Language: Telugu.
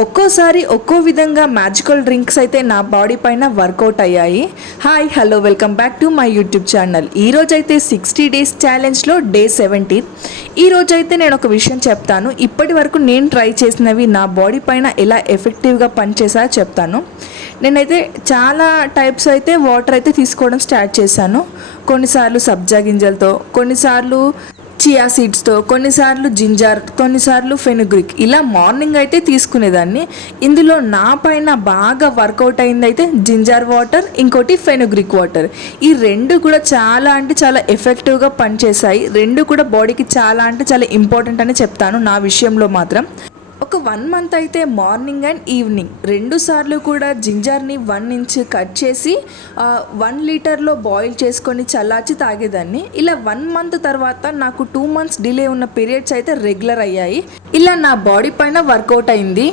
ఒక్కోసారి ఒక్కో విధంగా మ్యాజికల్ డ్రింక్స్ అయితే నా బాడీ పైన వర్కౌట్ అయ్యాయి. Hi hello welcome back to my YouTube channel. ఈరోజైతే 60 డేస్ ఛాలెంజ్లో డే 17. ఈరోజైతే నేను ఒక విషయం చెప్తాను. ఇప్పటి వరకు నేను ట్రై చేసినవి నా బాడీ పైన ఎలా ఎఫెక్టివ్గా పనిచేసాయో చెప్తాను. నేనైతే చాలా టైప్స్ అయితే వాటర్ అయితే తీసుకోవడం స్టార్ట్ చేశాను. కొన్నిసార్లు సబ్జా గింజలతో, కొన్నిసార్లు చియా సీడ్స్తో, కొన్నిసార్లు జింజర్, కొన్నిసార్లు ఫెనుగ్రిక్, ఇలా మార్నింగ్ అయితే తీసుకునేదాన్ని. ఇందులో నా పైన బాగా వర్కౌట్ అయింది అయితే జింజర్ వాటర్, ఇంకోటి ఫెనుగ్రిక్ వాటర్. ఈ రెండు కూడా చాలా అంటే చాలా ఎఫెక్టివ్గా పనిచేశాయి. రెండు కూడా బాడీకి చాలా అంటే చాలా ఇంపార్టెంట్ అని చెప్తాను నా విషయంలో మాత్రం. ఒక 1 మంత్ అయితే మార్నింగ్ అండ్ ఈవినింగ్ 2 సార్లు కూడా జింజర్ని 1 ఇంచ్ కట్ చేసి 1 లీటర్లో బాయిల్ చేసుకొని చల్లార్చి తాగేదాన్ని. ఇలా 1 మంత్ తర్వాత నాకు 2 మంత్స్ డిలే ఉన్న పీరియడ్స్ అయితే రెగ్యులర్ అయ్యాయి. ఇలా నా బాడీ పైన వర్కౌట్ అయింది.